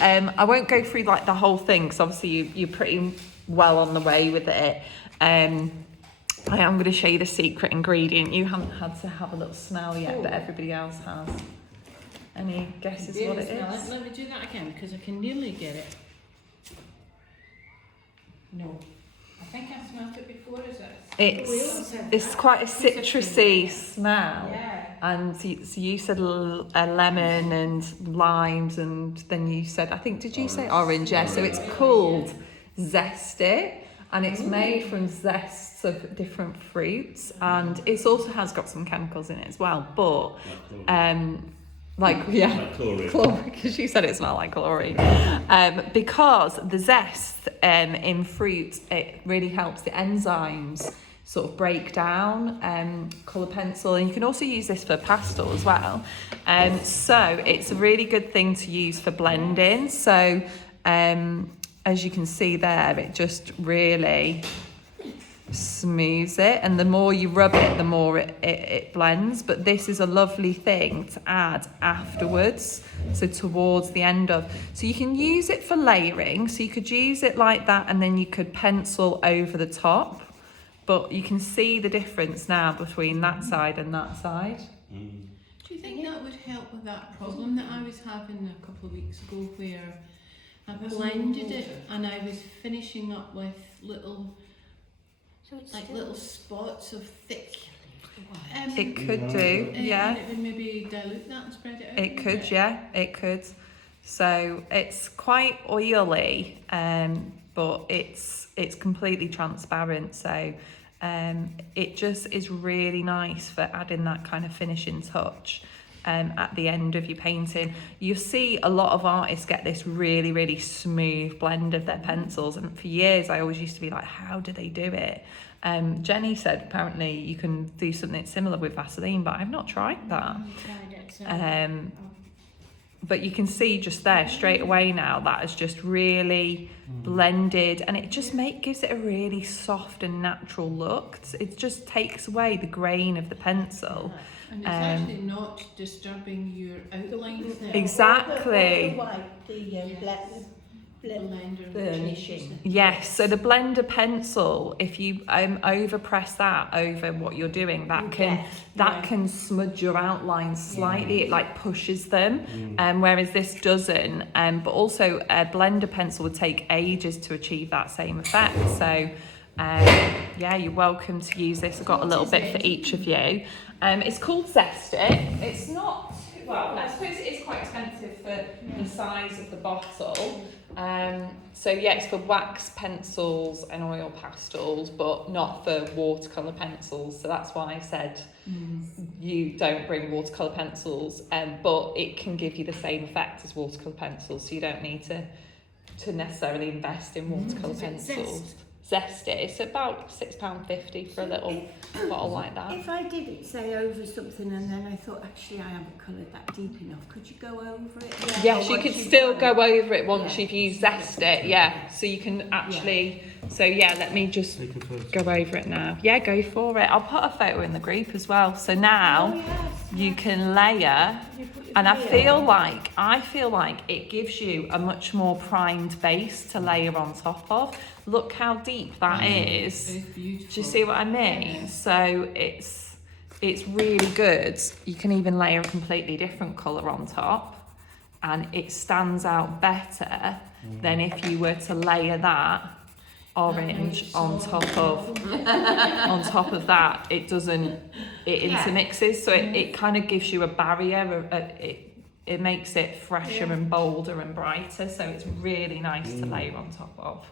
I won't go through like the whole thing because obviously you're pretty well on the way with it. I am going to show you the secret ingredient. You haven't had to have a little smell yet, but everybody else has. Any guesses what it is? Let me do that again because I can nearly get it. No. I think I've smelled it before, is it? It's quite a citrusy smell. Yeah. And so you said a lemon and limes, and then you said, I think, did you say orange? Yeah, so it's called zest, and it's made from zests of different fruits, and it also has got some chemicals in it as well, but chlorine, because you said it smelled like chlorine. Because the zest in fruit, it really helps the enzymes sort of break down colour pencil, and you can also use this for pastel as well. So it's a really good thing to use for blending. So as you can see there, it just really smooths it, and the more you rub it, the more it blends. But this is a lovely thing to add afterwards, so towards the end of, so you can use it for layering, so you could use it like that and then you could pencil over the top, but you can see the difference now between that side and that side. Do you think that would help with that problem that I was having a couple of weeks ago, where I blended it and I was finishing up with little little spots of thick. It could do, yeah. And it would maybe dilute that and spread it out. It could, yeah, it could. So it's quite oily, but it's completely transparent. So it just is really nice for adding that kind of finishing touch. At the end of your painting, you see a lot of artists get this really, really smooth blend of their pencils, and for years I always used to be like, how do they do it? Jenny said apparently you can do something similar with Vaseline, but I've not tried that. But you can see just there straight away now that has just really blended, and it just gives it a really soft and natural look. It just takes away the grain of the pencil. And it's actually not disturbing your outline there. Exactly. Blender. Yes, so the blender pencil, if you overpress that over what you're doing, that can smudge your outlines slightly. It like pushes them, whereas this doesn't. But also a blender pencil would take ages to achieve that same effect. So you're welcome to use this. I've got a little bit for each of you. It's called Zest. It's not, well, I suppose it is quite expensive for the size of the bottle. It's for wax pencils and oil pastels, but not for watercolour pencils. So that's why I said you don't bring watercolour pencils, but it can give you the same effect as watercolour pencils, so you don't need to necessarily invest in watercolour pencils. Zest it. It's about £6.50 for a little bottle like that. If I did it, say, over something, and then I thought, actually, I haven't coloured that deep enough, could you go over it? Yes, you could still go over it once you've used Zest it, yeah. So you can actually, let me just go over it now. Yeah, go for it. I'll put a photo in the group as well. So now you can layer, and I feel like it gives you a much more primed base to layer on top of. Look how deep that is. It's beautiful. Do you see what I mean? So it's really good. You can even layer a completely different colour on top, and it stands out better than if you were to layer that orange on top of that. It intermixes, so it kind of gives you a barrier. It makes it fresher and bolder and brighter, so it's really nice to layer on top of.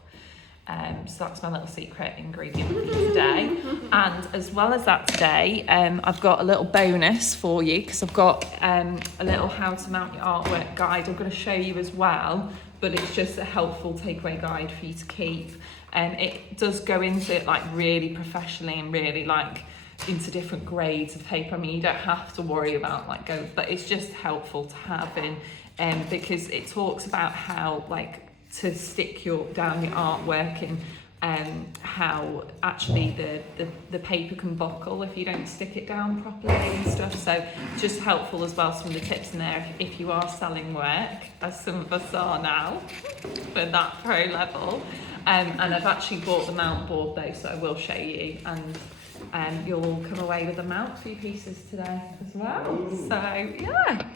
So that's my little secret ingredient for today. And as well as that today, I've got a little bonus for you, because I've got a little how to mount your artwork guide I'm going to show you as well, but it's just a helpful takeaway guide for you to keep. It does go into it like really professionally and really like into different grades of paper. I mean, you don't have to worry about but it's just helpful to have in, because it talks about how to stick down your artwork in how actually the paper can buckle if you don't stick it down properly and stuff. So just helpful as well, some of the tips in there if you are selling work, as some of us are now for that pro level. And I've actually bought the mount board though, so I will show you, and you'll all come away with a mount for your pieces today as well. So yeah.